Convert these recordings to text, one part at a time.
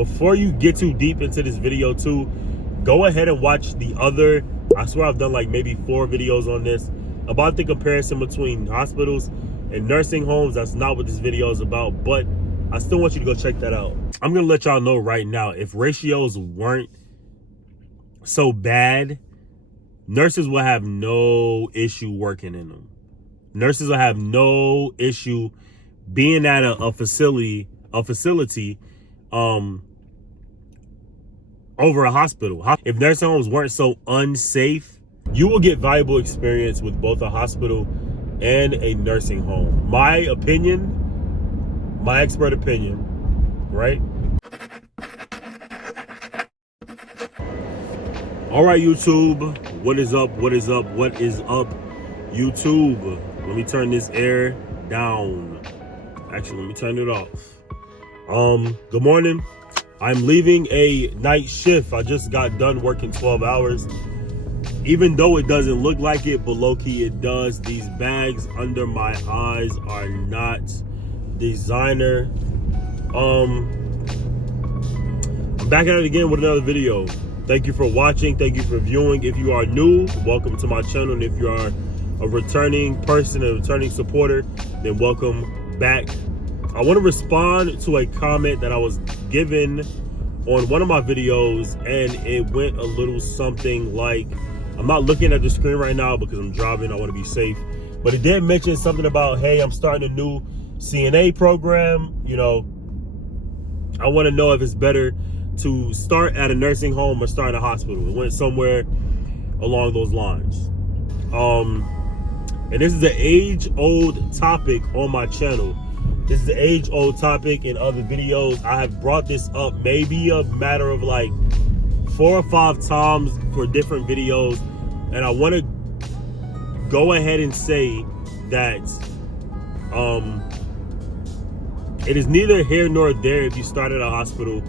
before you get too deep into this video too, go ahead and watch the other, I swear I've done like maybe 4 videos on this, about the comparison between hospitals and nursing homes. That's not what this video is about, but I still want you to go check that out. I'm gonna let y'all know right now, if ratios weren't so bad, nurses will have no issue working in them. Nurses will have no issue being at a facility over a hospital. If nursing homes weren't so unsafe, you will get valuable experience with both a hospital and a nursing home. My opinion, my expert opinion, right? All right, YouTube, what is up? What is up? What is up, YouTube? Let me turn this air down. Actually, let me turn it off. Good morning. I'm leaving a night shift. I just got done working 12 hours. Even though it doesn't look like it, but low-key it does. These bags under my eyes are not designer. I'm back at it again with another video. Thank you for watching. Thank you for viewing. If you are new, welcome to my channel. And if you are a returning person, a returning supporter, then welcome back. I want to respond to a comment that I was given on one of my videos, and it went a little something like, I'm not looking at the screen right now because I'm driving, I want to be safe, but it did mention something about, hey, I'm starting a new CNA program, you know, I want to know if it's better to start at a nursing home or start in a hospital. It went somewhere along those lines. And this is an age-old topic on my channel. This is an age-old topic in other videos. I have brought this up maybe a matter of like 4 or 5 times for different videos. And I want to go ahead and say that it is neither here nor there if you start at a hospital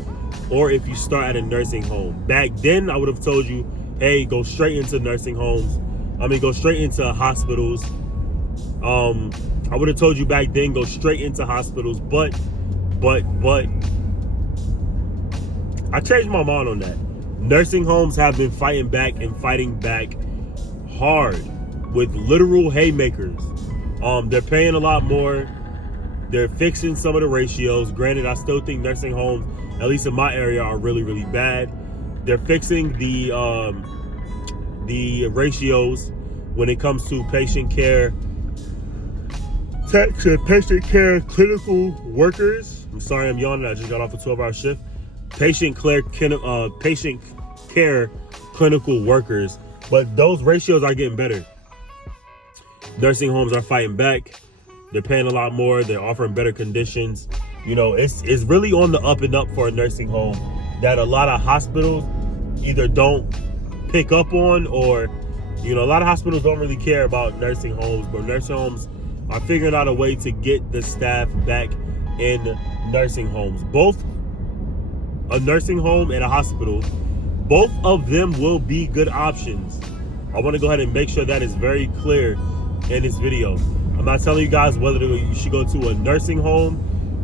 or if you start at a nursing home. Back then, I would have told you, hey, go straight into nursing homes. Go straight into hospitals. I would have told you back then, go straight into hospitals, but I changed my mind on that. Nursing homes have been fighting back and fighting back hard with literal haymakers. They're paying a lot more. They're fixing some of the ratios. Granted, I still think nursing homes, at least in my area, are really, really bad. They're fixing the ratios when it comes to patient care clinical workers. I'm sorry, I'm yawning. I just got off a 12-hour shift. Patient care clinical workers. But those ratios are getting better. Nursing homes are fighting back. They're paying a lot more. They're offering better conditions. You know, it's really on the up and up for a nursing home that a lot of hospitals either don't pick up on, or, you know, a lot of hospitals don't really care about nursing homes, but nursing homes are figuring out a way to get the staff back in nursing homes. Both a nursing home and a hospital, both of them will be good options. I want to go ahead and make sure that is very clear in this video. I'm not telling you guys whether you should go to a nursing home,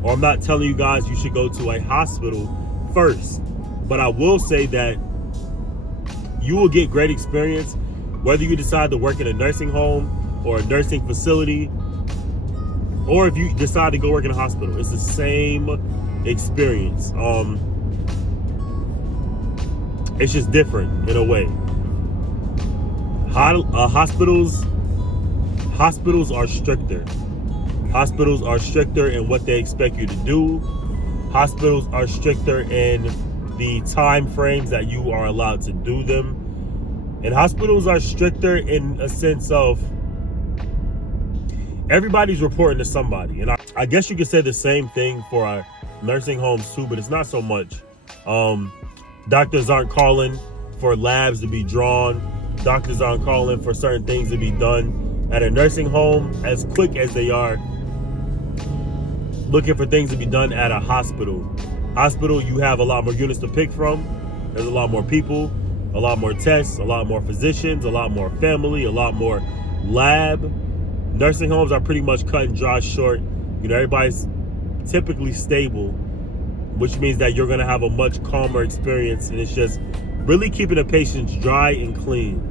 or I'm not telling you guys you should go to a hospital first. But I will say that you will get great experience whether you decide to work in a nursing home or a nursing facility, or if you decide to go work in a hospital. It's the same experience. It's just different in a way. Hospitals are stricter. Hospitals are stricter in what they expect you to do. Hospitals are stricter in the time frames that you are allowed to do them. And hospitals are stricter in a sense of everybody's reporting to somebody. And I guess you could say the same thing for our nursing homes too, but it's not so much. Doctors aren't calling for labs to be drawn. Doctors aren't calling for certain things to be done at a nursing home as quick as they are looking for things to be done at a hospital. Hospital, you have a lot more units to pick from. There's a lot more people, a lot more tests, a lot more physicians, a lot more family, a lot more lab. Nursing homes are pretty much cut and dry short. You know, everybody's typically stable. which means that you're going to have a much calmer experience, and it's just really keeping the patients dry and clean.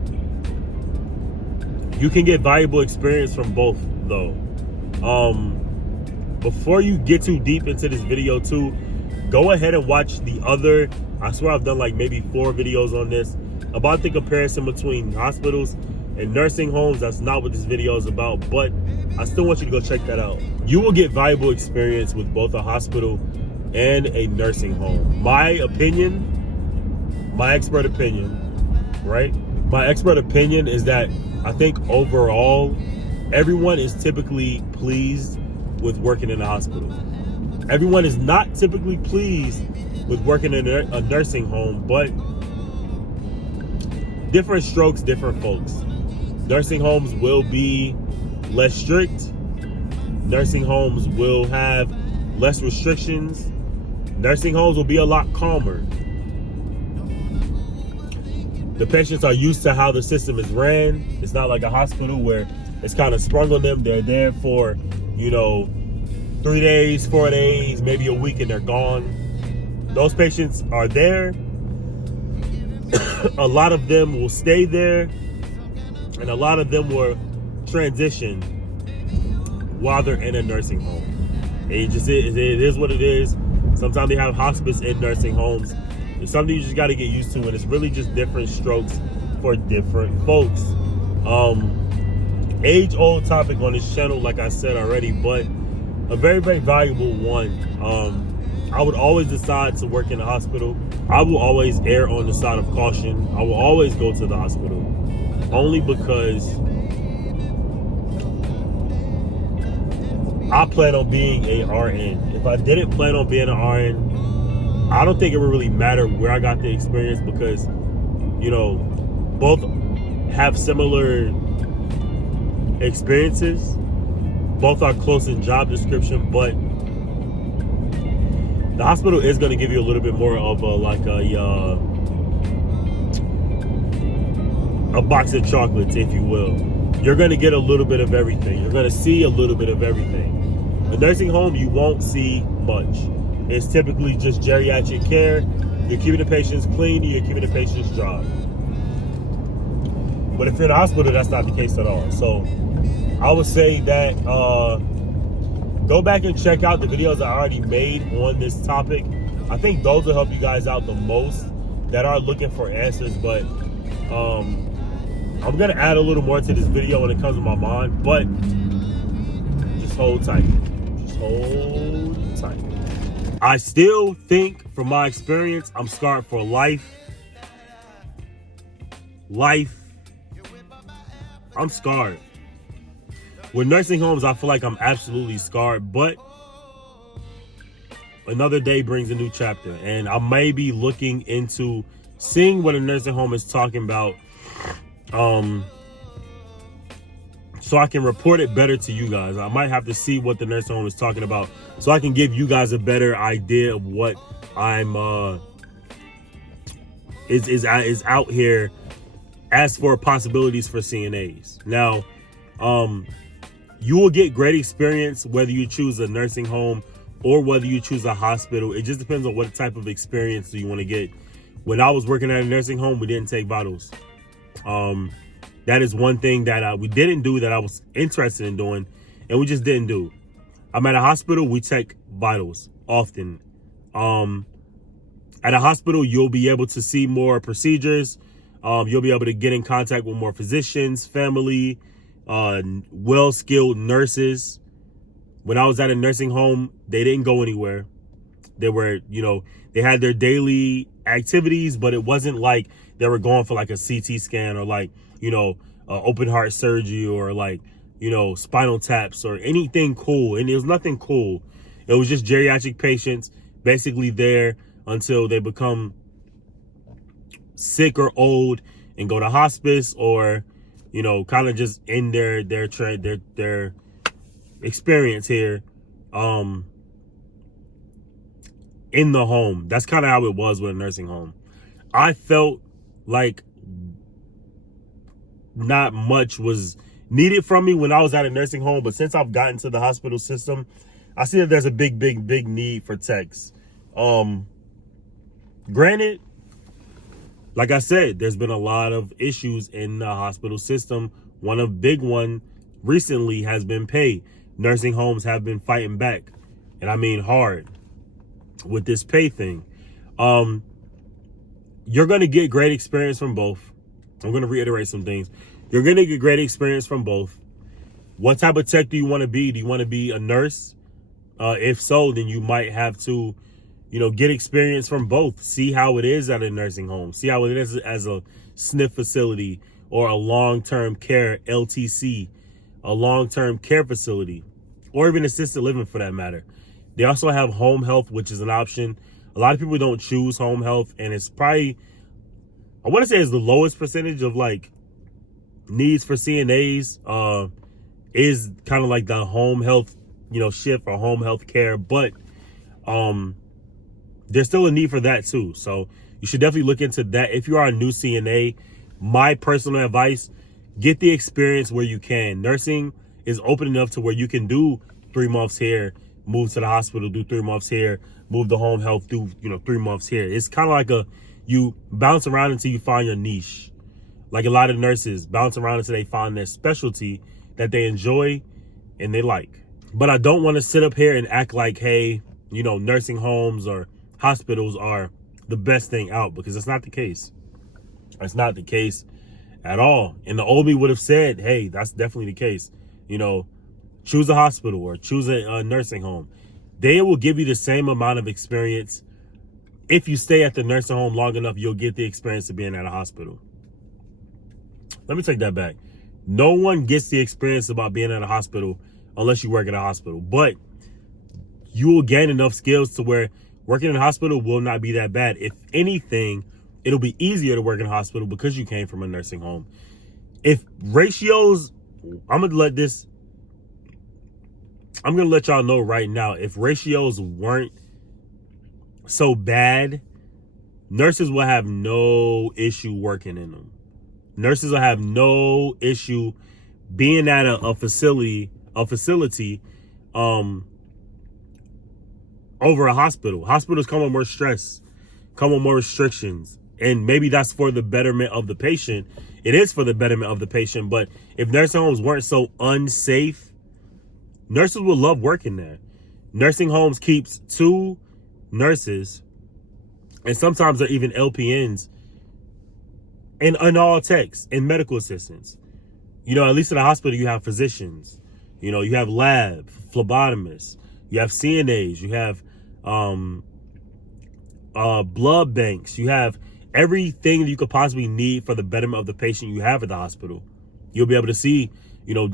You can get valuable experience from both, though. Before you get too deep into this video too, go ahead and watch the other, I swear I've done like maybe 4 videos on this, about the comparison between hospitals and nursing homes. That's not what this video is about, but I still want you to go check that out. You will get valuable experience with both a hospital and a nursing home. My opinion, my expert opinion, right? My expert opinion is that I think overall, everyone is typically pleased with working in a hospital. Everyone is not typically pleased with working in a nursing home, but different strokes, different folks. Nursing homes will be less strict. Nursing homes will have less restrictions. Nursing homes will be a lot calmer. The patients are used to how the system is ran. It's not like a hospital where it's kind of sprung on them. They're there for, 3 days, 4 days, maybe a week, and they're gone. Those patients are there. A lot of them will stay there, and a lot of them will transition while they're in a nursing home. It is what it is. Sometimes they have hospice in nursing homes. It's something you just got to get used to, and it's really just different strokes for different folks. Age-old topic on this channel, like I said already, but a very, very valuable one. I would always decide to work in a hospital. I will always err on the side of caution. I will always go to the hospital, only because I plan on being a RN. If I didn't plan on being an RN, I don't think it would really matter where I got the experience, because, both have similar experiences. Both are close in job description, but the hospital is going to give you a little bit more of a box of chocolates, if you will. You're going to get a little bit of everything. You're going to see a little bit of everything. The nursing home, you won't see much. It's typically just geriatric care. You're keeping the patients clean, you're keeping the patients dry. But if you're in a hospital, that's not the case at all. So I would say that go back and check out the videos I already made on this topic. I think those will help you guys out the most that are looking for answers. But I'm going to add a little more to this video when it comes to my mind. But just hold tight. Just hold tight. I still think, from my experience, I'm scarred for life. I'm scarred. With nursing homes, I feel like I'm absolutely scarred, but another day brings a new chapter, and I may be looking into seeing what a nursing home is talking about, so I can report it better to you guys. I might have to see what the nursing home is talking about, so I can give you guys a better idea of what I'm is out here as for possibilities for CNAs. Now, you will get great experience whether you choose a nursing home or whether you choose a hospital. It just depends on what type of experience do you want to get. When I was working at a nursing home, we didn't take vitals. That is one thing that we didn't do that I was interested in doing, and we just didn't do. I'm at a hospital, we take vitals often. At a hospital, you'll be able to see more procedures. You'll be able to get in contact with more physicians, family, well-skilled nurses. When I was at a nursing home, they didn't go anywhere. They were, they had their daily activities, but it wasn't like they were going for like a CT scan or like, open heart surgery or like, spinal taps or anything cool. And there was nothing cool. It was just geriatric patients basically there until they become sick or old and go to hospice, or kind of just end their experience here in the home. That's kind of how it was with a nursing home. I felt like not much was needed from me when I was at a nursing home, but since I've gotten to the hospital system, I see that there's a big need for techs. Granted, like I said, there's been a lot of issues in the hospital system. Big one recently has been pay. Nursing homes have been fighting back, and I mean hard, with this pay thing. You're going to get great experience from both. I'm going to reiterate some things. You're going to get great experience from both. What type of tech do you want to be? Do you want to be a nurse? If so, then you might have to, get experience from both. See how it is at a nursing home. See how it is as a SNF facility or a long-term care LTC, a long-term care facility, or even assisted living for that matter. They also have home health, which is an option. A lot of people don't choose home health, and it's probably, I want to say, it's the lowest percentage of like needs for CNAs is kind of like the home health, shift or home health care, but there's still a need for that too. So you should definitely look into that. If you are a new CNA, my personal advice, get the experience where you can. Nursing is open enough to where you can do 3 months here, move to the hospital, do 3 months here, move to home health, do 3 months here. It's kind of like you bounce around until you find your niche. Like a lot of nurses bounce around until they find their specialty that they enjoy and they like. But I don't want to sit up here and act like, hey, nursing homes or hospitals are the best thing out, because it's not the case. It's not the case at all. And the old me would have said, hey, that's definitely the case. Choose a hospital or choose a nursing home. They will give you the same amount of experience. If you stay at the nursing home long enough, you'll get the experience of being at a hospital. Let me take that back. No one gets the experience about being at a hospital unless you work at a hospital. But you will gain enough skills to where working in a hospital will not be that bad. If anything, it'll be easier to work in a hospital because you came from a nursing home. If ratios, I'm going to let y'all know right now, if ratios weren't so bad, nurses will have no issue working in them. Nurses will have no issue being at a facility over a hospital. Hospitals come with more stress, come with more restrictions, and maybe that's for the betterment of the patient. It is for the betterment of the patient, but if nursing homes weren't so unsafe, nurses would love working there. Nursing homes keeps 2 nurses, and sometimes they're even LPNs, and all techs and medical assistants. At least in a hospital, you have physicians. You have lab, phlebotomists, you have CNAs, you have blood banks, you have everything that you could possibly need for the betterment of the patient you have at the hospital. You'll be able to see,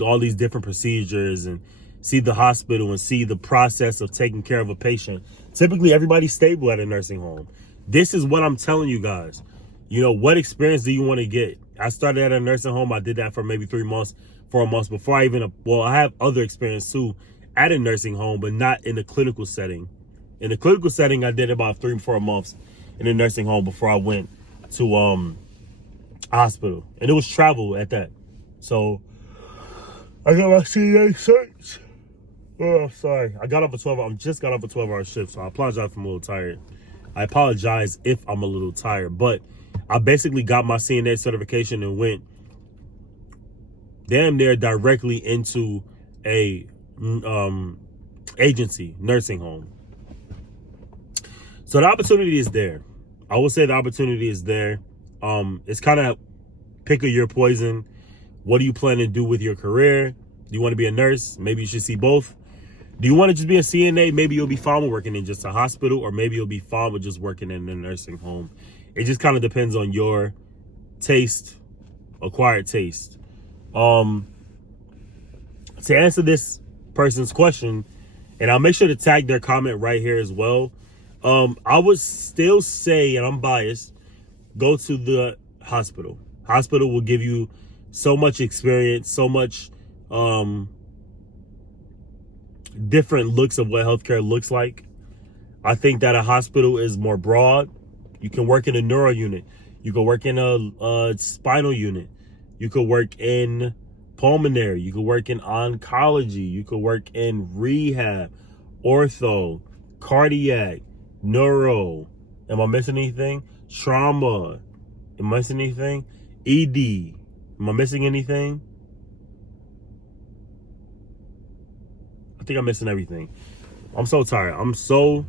all these different procedures and see the hospital and see the process of taking care of a patient. Typically, everybody's stable at a nursing home. This is what I'm telling you guys. What experience do you want to get? I started at a nursing home. I did that for maybe 3 months, 4 months before I have other experience too at a nursing home, but not in the clinical setting. In the clinical setting, I did about 3-4 months in a nursing home before I went to a hospital, and it was travel at that. So I got my CNA search. Oh, sorry. I just got off a 12-hour shift, so I apologize if I'm a little tired. I apologize if I'm a little tired, but I basically got my CNA certification and went damn near directly into a agency nursing home. So the opportunity is there. I will say the opportunity is there. It's kind of pick your poison. What do you plan to do with your career? Do you want to be a nurse? Maybe you should see both. Do you want to just be a CNA? Maybe you'll be fine with working in just a hospital, or maybe you'll be fine with just working in a nursing home. It just kind of depends on your taste, acquired taste. To answer this person's question, and I'll make sure to tag their comment right here as well. I would still say, and I'm biased, go to the hospital. Hospital will give you so much experience, so much different looks of what healthcare looks like. I think that a hospital is more broad. You can work in a neuro unit. You can work in a spinal unit. You could work in pulmonary. You could work in oncology. You could work in rehab, ortho, cardiac, Neuro. Am I missing anything? Trauma. Am I missing anything? ED. Am I missing anything? I think I'm missing everything. I'm so tired. I'm so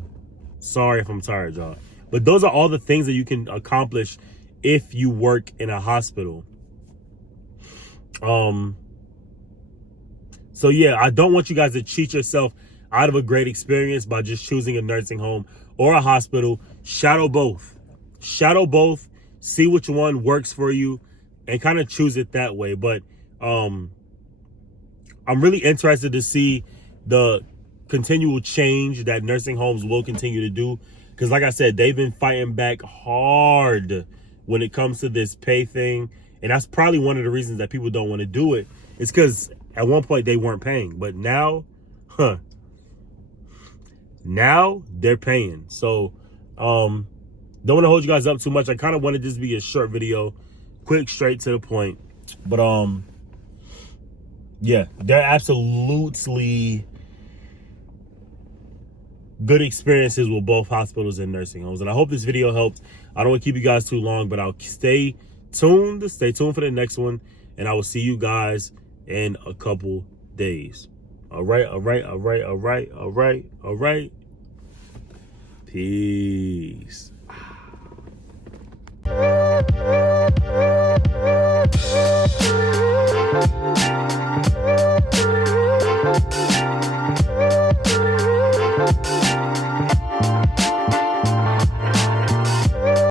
sorry if I'm tired, y'all. But those are all the things that you can accomplish if you work in a hospital. So yeah, I don't want you guys to cheat yourself out of a great experience by just choosing a nursing home or a hospital. Shadow both. Shadow both. See which one works for you and kind of choose it that way. But I'm really interested to see the continual change that nursing homes will continue to do. Because like I said, they've been fighting back hard when it comes to this pay thing. And that's probably one of the reasons that people don't want to do it. It's because at one point they weren't paying. But now, now they're paying. So don't want to hold you guys up too much. I kind of wanted this to be a short video. Quick, straight to the point. But yeah, they're absolutely good experiences with both hospitals and nursing homes. And I hope this video helped. I don't want to keep you guys too long, but I'll stay tuned. Stay tuned for the next one. And I will see you guys in a couple days. All right. Peace.